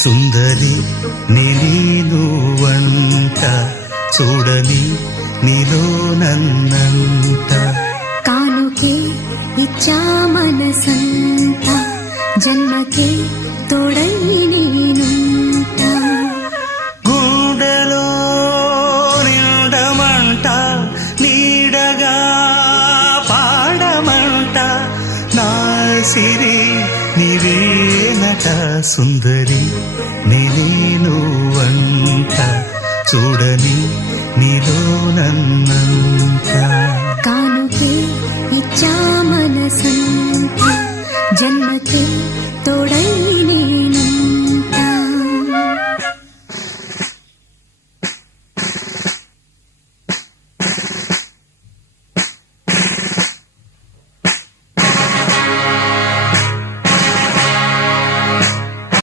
సుందరి నేను వంట చూడని నీలో నన్నంట కానుకే ఇచ్చా మనసంత జన్మకే తోడై నేనుంట గుండెలో నిండమంట నీడగా పాడమంట నా సిరి నీవేనట సుందరి నేను వంట చూడని నీలో నన్నంత కానుకే ఇచ్చా మనసంత జన్మకే తోడై